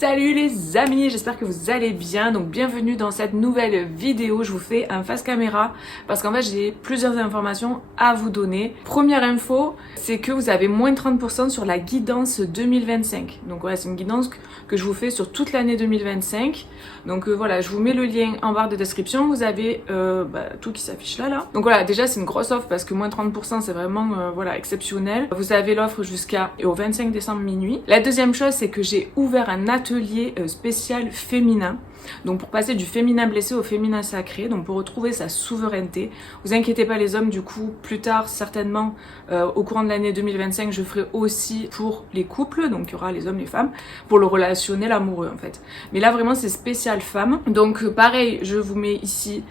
Salut les amis, j'espère que vous allez bien. Donc bienvenue dans cette nouvelle vidéo. Je vous fais un face caméra parce qu'en fait j'ai plusieurs informations à vous donner. Première info, c'est que vous avez moins de 30% sur la guidance 2025. Donc voilà, c'est une guidance que je vous fais sur toute l'année 2025. Donc voilà, je vous mets le lien en barre de description. Vous avez tout qui s'affiche là. Donc voilà, déjà c'est une grosse offre parce que moins de 30% c'est vraiment voilà, exceptionnel. Vous avez l'offre jusqu'au 25 décembre minuit. La deuxième chose, c'est que j'ai ouvert un atelier spécial féminin. Donc pour passer du féminin blessé au féminin sacré, donc pour retrouver sa souveraineté. Vous inquiétez pas les hommes, du coup plus tard certainement au courant de l'année 2025 je ferai aussi pour les couples, donc il y aura les hommes, les femmes, pour le relationnel amoureux en fait. Mais là vraiment c'est spécial femmes. Donc pareil, je vous mets ici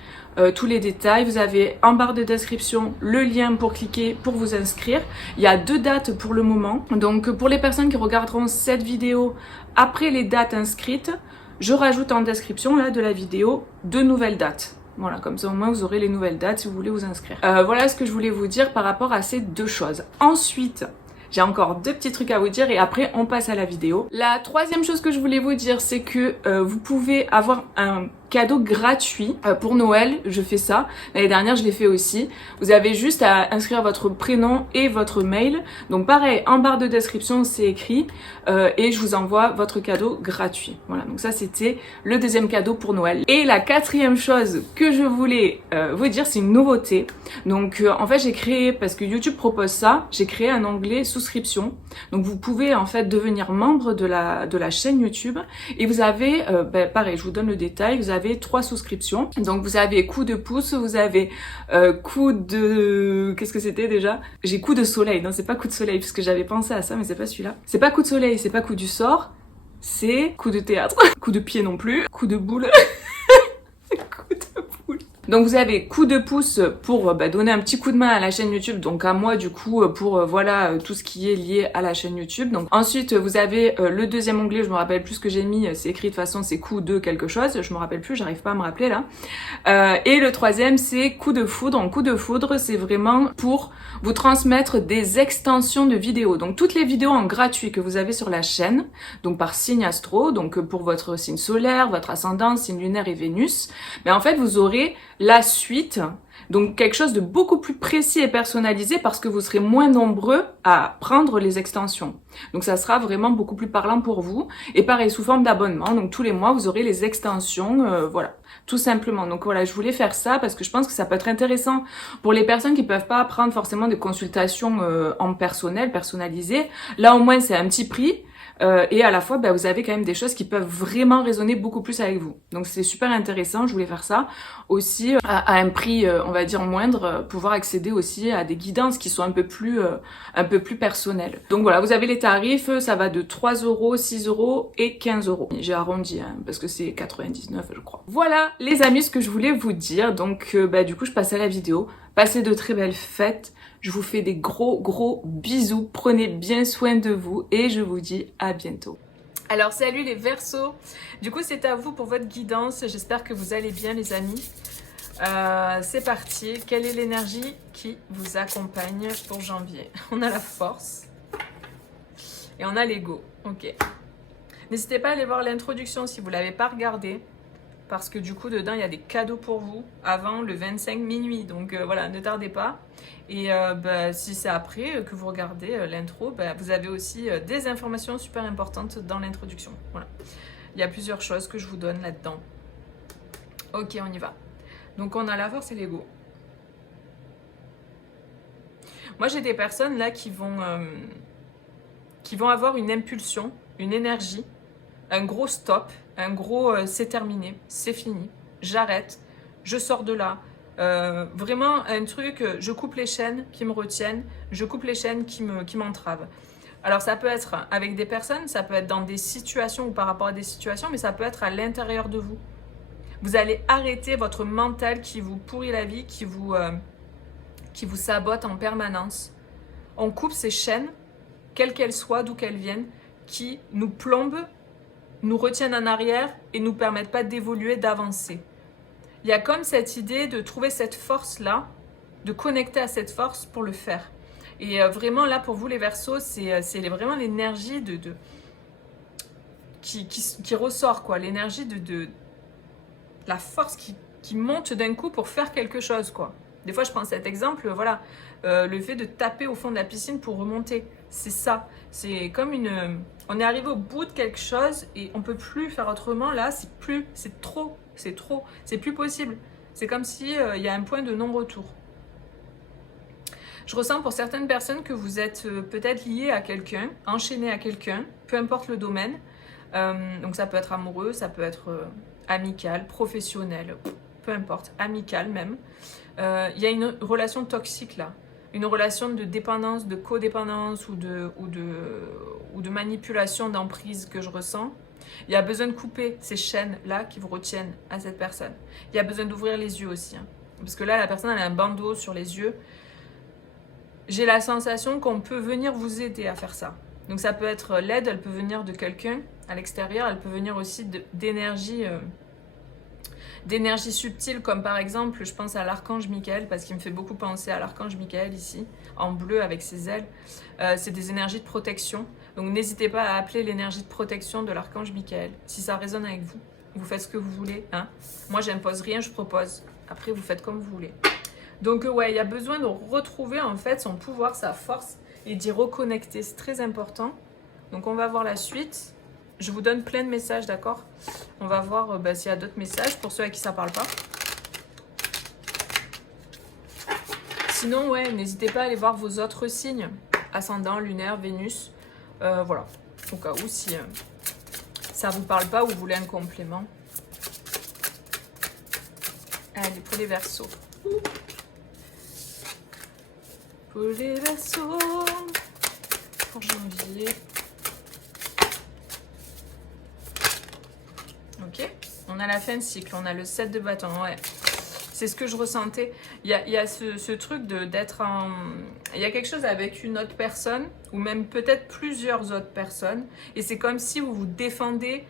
tous les détails. Vous avez en barre de description le lien pour cliquer pour vous inscrire. Il y a 2 dates pour le moment. Donc pour les personnes qui regarderont cette vidéo après les dates inscrites, je rajoute en description là de la vidéo 2 nouvelles dates. Voilà, comme ça au moins vous aurez les nouvelles dates si vous voulez vous inscrire. Voilà ce que je voulais vous dire par rapport à ces 2 choses. Ensuite, j'ai encore 2 petits trucs à vous dire et après on passe à la vidéo. La troisième chose que je voulais vous dire, c'est que vous pouvez avoir un cadeau gratuit pour Noël. Je fais ça. L'année dernière, je l'ai fait aussi. Vous avez juste à inscrire votre prénom et votre mail. Donc pareil, en barre de description, c'est écrit et je vous envoie votre cadeau gratuit. Voilà, donc ça c'était le deuxième cadeau pour Noël. Et la quatrième chose que je voulais vous dire, c'est une nouveauté. Donc en fait, j'ai créé, parce que YouTube propose ça, j'ai créé un onglet souscription. Donc vous pouvez en fait devenir membre de la chaîne YouTube et vous avez, pareil, je vous donne le détail, vous avez 3 souscriptions. Donc vous avez coup de pouce, vous avez coup de... Qu'est-ce que c'était déjà? J'ai coup de soleil, non c'est pas coup de soleil parce que j'avais pensé à ça mais c'est pas celui-là. C'est pas coup de soleil, c'est pas coup du sort, c'est coup de théâtre. Coup de pied non plus, coup de boule. Coup de boule. Donc vous avez coup de pouce pour donner un petit coup de main à la chaîne YouTube, donc à moi du coup pour voilà tout ce qui est lié à la chaîne YouTube. Donc ensuite vous avez le deuxième onglet, je me rappelle plus ce que j'ai mis, c'est écrit de toute façon c'est coup de quelque chose, je me rappelle plus, j'arrive pas à me rappeler là. Et le troisième c'est coup de foudre. En coup de foudre c'est vraiment pour vous transmettre des extensions de vidéos. Donc toutes les vidéos en gratuit que vous avez sur la chaîne, donc par signe astro, donc pour votre signe solaire, votre ascendant, signe lunaire et Vénus, mais en fait vous aurez la suite, donc quelque chose de beaucoup plus précis et personnalisé parce que vous serez moins nombreux à prendre les extensions. Donc ça sera vraiment beaucoup plus parlant pour vous. Et pareil, sous forme d'abonnement, donc tous les mois vous aurez les extensions, voilà, tout simplement. Donc voilà, je voulais faire ça parce que je pense que ça peut être intéressant pour les personnes qui peuvent pas prendre forcément des consultations en personnel, personnalisées. Là au moins c'est un petit prix. Et à la fois, vous avez quand même des choses qui peuvent vraiment résonner beaucoup plus avec vous. Donc c'est super intéressant, je voulais faire ça. Aussi, à un prix, on va dire moindre, pouvoir accéder aussi à des guidances qui sont un peu plus personnelles. Donc voilà, vous avez les tarifs, ça va de 3 €, 6 € et 15 €. J'ai arrondi, hein, parce que c'est 99 je crois. Voilà les amis, ce que je voulais vous dire. Donc du coup, je passe à la vidéo. Passez de très belles fêtes. Je vous fais des gros bisous. Prenez bien soin de vous et je vous dis à bientôt. Alors salut les Verseaux. Du coup c'est à vous pour votre guidance. J'espère que vous allez bien les amis. C'est parti. Quelle est l'énergie qui vous accompagne pour janvier? On a la force et on a l'ego. Ok. N'hésitez pas à aller voir l'introduction si vous ne l'avez pas regardée. Parce que du coup, dedans, il y a des cadeaux pour vous avant le 25 minuit. Donc voilà, ne tardez pas. Et si c'est après que vous regardez l'intro, vous avez aussi des informations super importantes dans l'introduction. Voilà. Il y a plusieurs choses que je vous donne là-dedans. Ok, on y va. Donc on a la force et l'ego. Moi, j'ai des personnes là qui vont avoir une impulsion, une énergie, un gros stop, un gros c'est terminé, c'est fini, j'arrête, je sors de là. Vraiment un truc, je coupe les chaînes qui me retiennent, je coupe les chaînes qui m'entravent. Alors ça peut être avec des personnes, ça peut être dans des situations ou par rapport à des situations, mais ça peut être à l'intérieur de vous. Vous allez arrêter votre mental qui vous pourrit la vie, qui vous sabote en permanence. On coupe ces chaînes, quelles qu'elles soient, d'où qu'elles viennent, qui nous plombent, nous retiennent en arrière et nous permettent pas d'évoluer, d'avancer. Il y a comme cette idée de trouver cette force-là, de connecter à cette force pour le faire. Et vraiment là pour vous les Verseaux, c'est vraiment l'énergie qui ressort, quoi. L'énergie de la force qui monte d'un coup pour faire quelque chose, quoi. Des fois, je prends cet exemple, voilà, le fait de taper au fond de la piscine pour remonter. C'est ça. C'est comme on est arrivé au bout de quelque chose et on peut plus faire autrement. Là, c'est trop, c'est plus possible. C'est comme si il y a un point de non-retour. Je ressens pour certaines personnes que vous êtes peut-être lié à quelqu'un, enchaîné à quelqu'un, peu importe le domaine. Donc ça peut être amoureux, ça peut être amical, professionnel, peu importe, amical même. Il y a une relation toxique là, une relation de dépendance, de codépendance ou de manipulation, d'emprise que je ressens. Il y a besoin de couper ces chaînes-là qui vous retiennent à cette personne. Il y a besoin d'ouvrir les yeux aussi. Hein. Parce que là, la personne elle a un bandeau sur les yeux. J'ai la sensation qu'on peut venir vous aider à faire ça. Donc ça peut être l'aide, elle peut venir de quelqu'un à l'extérieur, elle peut venir aussi d'énergie subtile, comme par exemple, je pense à l'archange Michael, parce qu'il me fait beaucoup penser à l'archange Michael ici, en bleu avec ses ailes. C'est des énergies de protection. Donc n'hésitez pas à appeler l'énergie de protection de l'archange Michael. Si ça résonne avec vous, vous faites ce que vous voulez. Hein. Moi, j'impose rien, je propose. Après, vous faites comme vous voulez. Donc ouais, il y a besoin de retrouver en fait son pouvoir, sa force et d'y reconnecter. C'est très important. Donc on va voir la suite. Je vous donne plein de messages, d'accord? On va voir s'il y a d'autres messages pour ceux à qui ça parle pas. Sinon, ouais, n'hésitez pas à aller voir vos autres signes. Ascendant, lunaire, Vénus. Voilà. Au cas où, si ça vous parle pas ou vous voulez un complément. Allez, pour les Verseaux. Pour les Verseaux. Pour janvier. Ok, on a la fin de cycle, on a le 7 de bâton, ouais. C'est ce que je ressentais. Il y a ce truc d'être en... Il y a quelque chose avec une autre personne, ou même peut-être plusieurs autres personnes, et c'est comme si vous vous défendez,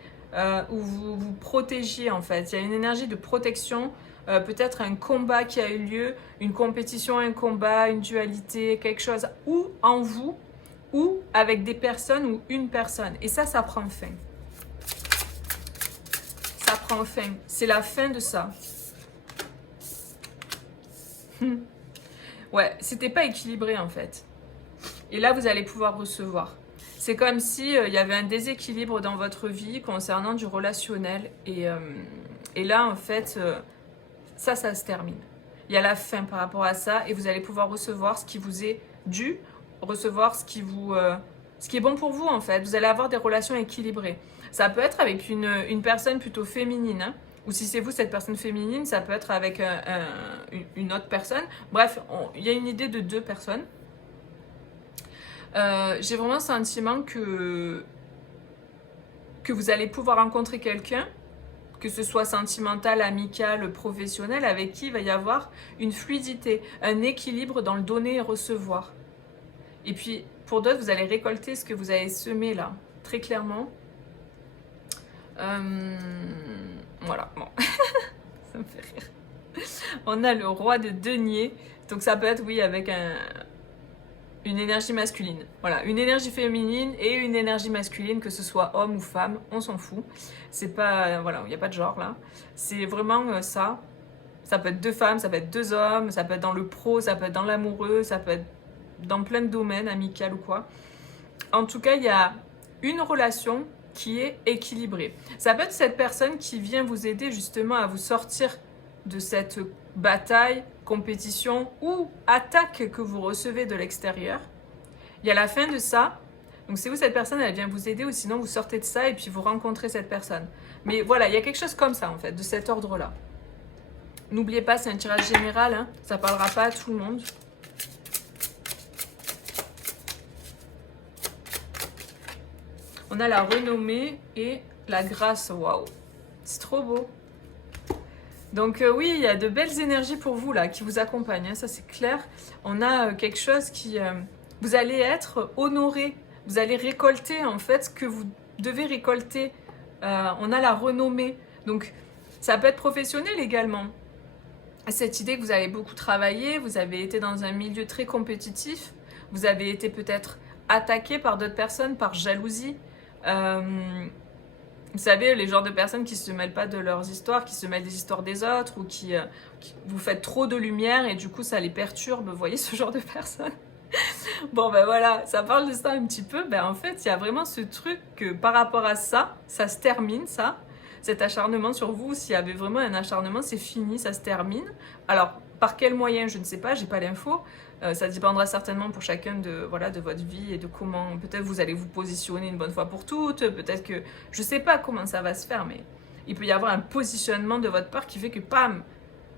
ou vous vous protégiez en fait. Il y a une énergie de protection, peut-être un combat qui a eu lieu, une compétition, un combat, une dualité, quelque chose, ou en vous, ou avec des personnes ou une personne. Et ça prend fin. Ça prend fin. C'est la fin de ça. Ouais, c'était pas équilibré en fait. Et là, vous allez pouvoir recevoir. C'est comme si il y avait un déséquilibre dans votre vie concernant du relationnel. Et là, en fait, ça se termine. Il y a la fin par rapport à ça et vous allez pouvoir recevoir ce qui vous est dû, recevoir ce qui est bon pour vous en fait. Vous allez avoir des relations équilibrées. Ça peut être avec une personne plutôt féminine, hein, ou si c'est vous cette personne féminine, ça peut être avec une autre personne. Bref, il y a une idée de deux personnes. J'ai vraiment le sentiment que vous allez pouvoir rencontrer quelqu'un, que ce soit sentimental, amical, professionnel, avec qui il va y avoir une fluidité, un équilibre dans le donner et recevoir. Et puis, pour d'autres, vous allez récolter ce que vous avez semé là, très clairement. Voilà, bon. Ça me fait rire. On a le roi de denier. Donc ça peut être, oui, avec une énergie masculine. Voilà, une énergie féminine et une énergie masculine, que ce soit homme ou femme, on s'en fout. C'est pas, voilà, il n'y a pas de genre là. C'est vraiment ça. Ça peut être deux femmes, ça peut être deux hommes, ça peut être dans le pro, ça peut être dans l'amoureux, ça peut être dans plein de domaines, amical ou quoi. En tout cas, il y a une relation qui est équilibrée. Ça peut être cette personne qui vient vous aider justement à vous sortir de cette bataille, compétition ou attaque que vous recevez de l'extérieur. Il y a la fin de ça. Donc c'est où cette personne, elle vient vous aider ou sinon vous sortez de ça et puis vous rencontrez cette personne. Mais voilà, il y a quelque chose comme ça en fait, de cet ordre-là. N'oubliez pas, c'est un tirage général, hein, ça ne parlera pas à tout le monde. On a la renommée et la grâce. Waouh, c'est trop beau. Donc oui, il y a de belles énergies pour vous là, qui vous accompagnent, hein, ça c'est clair. On a quelque chose qui... vous allez être honoré, vous allez récolter en fait ce que vous devez récolter. On a la renommée, donc ça peut être professionnel également. Cette idée que vous avez beaucoup travaillé, vous avez été dans un milieu très compétitif, vous avez été peut-être attaqué par d'autres personnes, par jalousie. Vous savez, les genres de personnes qui se mêlent pas de leurs histoires, qui se mêlent des histoires des autres, ou qui vous faites trop de lumière et du coup ça les perturbe. Vous voyez ce genre de personnes? Bon ben voilà, ça parle de ça un petit peu. Ben en fait, il y a vraiment ce truc que par rapport à ça, ça se termine, ça. Cet acharnement sur vous, s'il y avait vraiment un acharnement, c'est fini, ça se termine. Alors, par quel moyen, je ne sais pas, j'ai pas l'info. Ça dépendra certainement pour chacun de, voilà, de votre vie et de comment, peut-être vous allez vous positionner une bonne fois pour toutes, peut-être que, je sais pas comment ça va se faire, mais il peut y avoir un positionnement de votre part qui fait que, pam,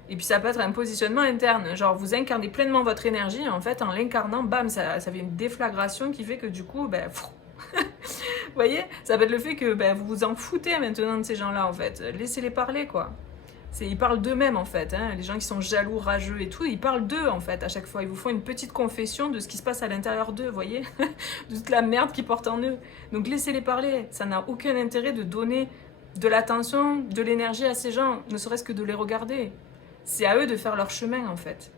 et puis ça peut être un positionnement interne, genre vous incarnez pleinement votre énergie, et en fait en l'incarnant, bam, ça fait une déflagration qui fait que du coup, ben, vous voyez, ça peut être le fait que ben, vous vous en foutez maintenant de ces gens-là en fait, laissez-les parler quoi. Ils parlent d'eux-mêmes en fait, hein. Les gens qui sont jaloux, rageux et tout, ils parlent d'eux en fait à chaque fois, ils vous font une petite confession de ce qui se passe à l'intérieur d'eux, vous voyez, de toute la merde qu'ils portent en eux. Donc laissez-les parler, ça n'a aucun intérêt de donner de l'attention, de l'énergie à ces gens, ne serait-ce que de les regarder. C'est à eux de faire leur chemin en fait.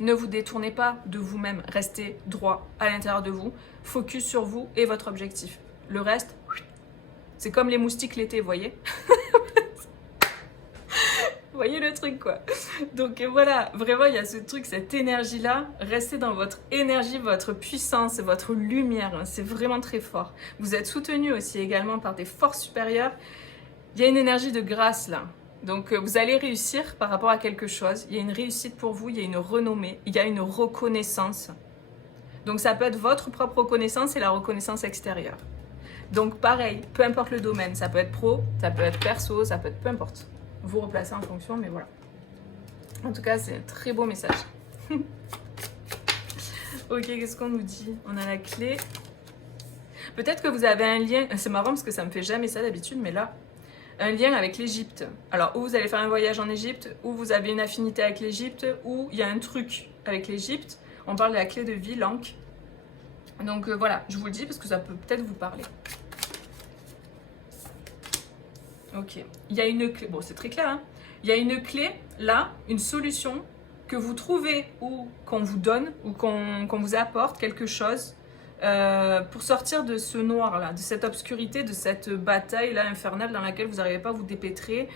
Ne vous détournez pas de vous-même, restez droit à l'intérieur de vous, focus sur vous et votre objectif. Le reste, c'est comme les moustiques l'été, vous voyez. Vous voyez le truc quoi. Donc voilà, vraiment il y a ce truc, cette énergie-là, restez dans votre énergie, votre puissance, votre lumière, hein. C'est vraiment très fort. Vous êtes soutenu aussi également par des forces supérieures. Il y a une énergie de grâce là. Donc vous allez réussir par rapport à quelque chose, il y a une réussite pour vous, il y a une renommée, il y a une reconnaissance. Donc ça peut être votre propre reconnaissance et la reconnaissance extérieure. Donc pareil, peu importe le domaine, ça peut être pro, ça peut être perso, ça peut être peu importe. Vous replacez en fonction, mais voilà. En tout cas, c'est un très beau message. Ok, qu'est-ce qu'on nous dit? On a la clé. Peut-être que vous avez un lien, c'est marrant parce que ça me fait jamais ça d'habitude, mais là, un lien avec l'Égypte. Alors, ou vous allez faire un voyage en Égypte, ou vous avez une affinité avec l'Égypte, ou il y a un truc avec l'Égypte. On parle de la clé de vie, l'Ankh. Donc voilà, je vous le dis parce que ça peut peut-être vous parler. Ok, il y a une clé, bon c'est très clair, hein. Il y a une clé, là, une solution que vous trouvez ou qu'on vous donne, ou qu'on vous apporte quelque chose pour sortir de ce noir-là, de cette obscurité, de cette bataille-là infernale dans laquelle vous n'arrivez pas à vous dépêtrer,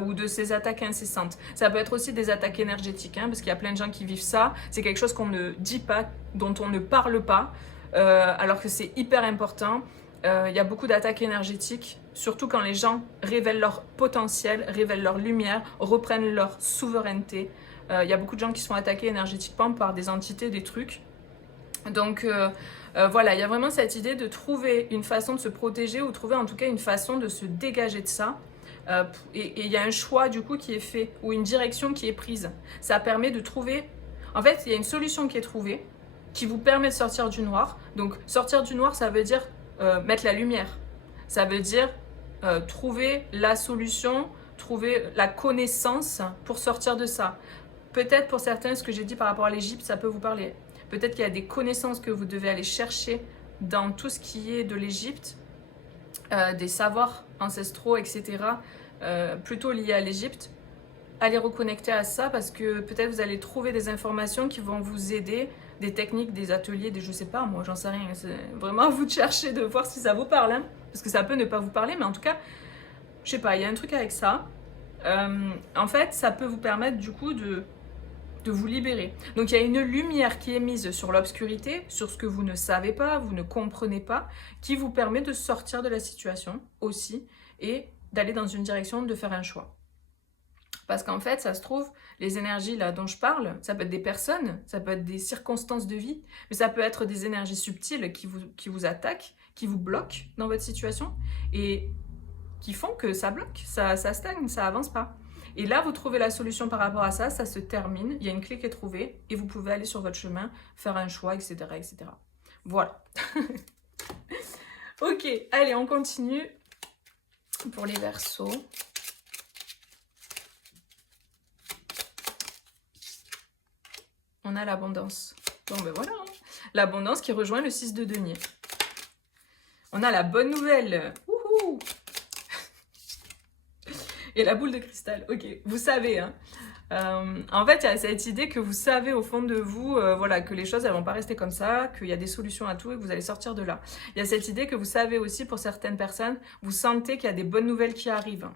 ou de ces attaques incessantes. Ça peut être aussi des attaques énergétiques, hein, parce qu'il y a plein de gens qui vivent ça. C'est quelque chose qu'on ne dit pas, dont on ne parle pas, alors que c'est hyper important. Il y a beaucoup d'attaques énergétiques, surtout quand les gens révèlent leur potentiel, révèlent leur lumière, reprennent leur souveraineté. Il y a beaucoup de gens qui sont attaqués énergétiquement par des entités, des trucs. Donc voilà, il y a vraiment cette idée de trouver une façon de se protéger ou trouver en tout cas une façon de se dégager de ça. Et il y a un choix du coup qui est fait ou une direction qui est prise. Ça permet de trouver... En fait, il y a une solution qui est trouvée qui vous permet de sortir du noir. Donc sortir du noir, ça veut dire mettre la lumière. Ça veut dire trouver la solution, trouver la connaissance pour sortir de ça. Peut-être pour certains, ce que j'ai dit par rapport à l'Égypte, ça peut vous parler. Peut-être qu'il y a des connaissances que vous devez aller chercher dans tout ce qui est de l'Égypte, des savoirs ancestraux, etc., plutôt liés à l'Égypte. Allez reconnecter à ça parce que peut-être vous allez trouver des informations qui vont vous aider, des techniques, des ateliers, des je sais pas, moi j'en sais rien. C'est vraiment à vous de chercher, de voir si ça vous parle, hein, parce que ça peut ne pas vous parler, mais en tout cas, je sais pas, il y a un truc avec ça. En fait, ça peut vous permettre du coup de vous libérer. Donc il y a une lumière qui est mise sur l'obscurité, sur ce que vous ne savez pas, vous ne comprenez pas, qui vous permet de sortir de la situation aussi et d'aller dans une direction, de faire un choix. Parce qu'en fait, ça se trouve, les énergies là dont je parle, ça peut être des personnes, ça peut être des circonstances de vie, mais ça peut être des énergies subtiles qui vous attaquent, qui vous bloquent dans votre situation et qui font que ça bloque, ça stagne, ça avance pas. Et là, vous trouvez la solution par rapport à ça, ça se termine, il y a une clé qui est trouvée et vous pouvez aller sur votre chemin, faire un choix, etc. etc. Voilà. Ok, allez, on continue pour les Verseaux. On a l'abondance. Bon ben voilà, hein. L'abondance qui rejoint le 6 de denier. On a la bonne nouvelle. Wouhou! Et la boule de cristal, ok. Vous savez, hein. En fait, il y a cette idée que vous savez au fond de vous, voilà, que les choses, elles vont pas rester comme ça, qu'il y a des solutions à tout et que vous allez sortir de là. Il y a cette idée que vous savez aussi, pour certaines personnes, vous sentez qu'il y a des bonnes nouvelles qui arrivent.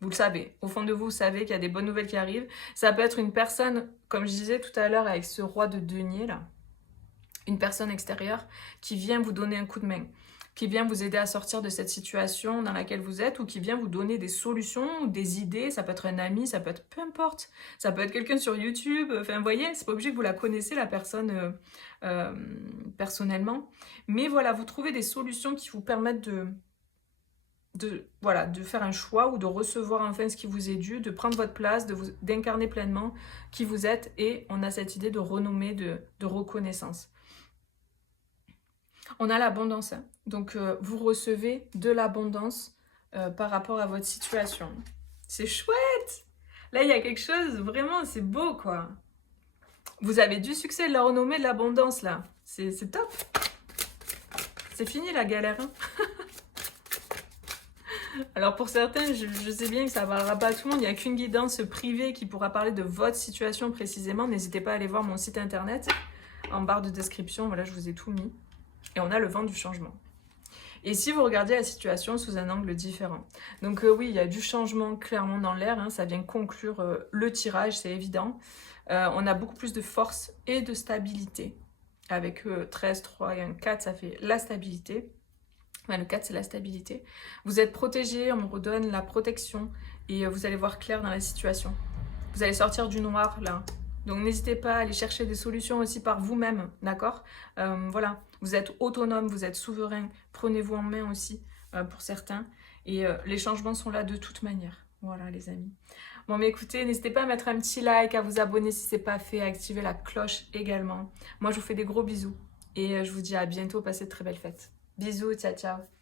Vous le savez. Au fond de vous, vous savez qu'il y a des bonnes nouvelles qui arrivent. Ça peut être une personne, comme je disais tout à l'heure avec ce roi de denier, là, une personne extérieure qui vient vous donner un coup de main, qui vient vous aider à sortir de cette situation dans laquelle vous êtes, ou qui vient vous donner des solutions, ou des idées. Ça peut être un ami, ça peut être peu importe. Ça peut être quelqu'un sur YouTube. Enfin, vous voyez, c'est pas obligé que vous la connaissez, la personne, personnellement. Mais voilà, vous trouvez des solutions qui vous permettent voilà, de faire un choix ou de recevoir enfin ce qui vous est dû, de prendre votre place, d'incarner pleinement qui vous êtes. Et on a cette idée de renommée, de reconnaissance. On a l'abondance, hein. Donc vous recevez de l'abondance par rapport à votre situation. C'est chouette! Là, il y a quelque chose, vraiment, c'est beau, quoi. Vous avez du succès, de la renommée, de l'abondance, là. C'est top! C'est fini, la galère, hein. Alors pour certains, je sais bien que ça ne parlera pas à tout le monde, il n'y a qu'une guidance privée qui pourra parler de votre situation précisément. N'hésitez pas à aller voir mon site internet, en barre de description, voilà, je vous ai tout mis. Et on a le vent du changement. Et si vous regardez la situation sous un angle différent. Donc oui, il y a du changement clairement dans l'air, hein, ça vient conclure le tirage, c'est évident. On a beaucoup plus de force et de stabilité. Avec 13, 3 et un 4, ça fait la stabilité. Le 4, c'est la stabilité. Vous êtes protégé, on me redonne la protection et vous allez voir clair dans la situation. Vous allez sortir du noir, là. Donc n'hésitez pas à aller chercher des solutions aussi par vous-même, d'accord? Voilà, vous êtes autonome, vous êtes souverain. Prenez-vous en main aussi, pour certains. Et les changements sont là de toute manière. Voilà, les amis. Bon, mais écoutez, n'hésitez pas à mettre un petit like, à vous abonner si ce n'est pas fait, à activer la cloche également. Moi, je vous fais des gros bisous. Et je vous dis à bientôt, passez de très belles fêtes. Bisous, ciao, ciao.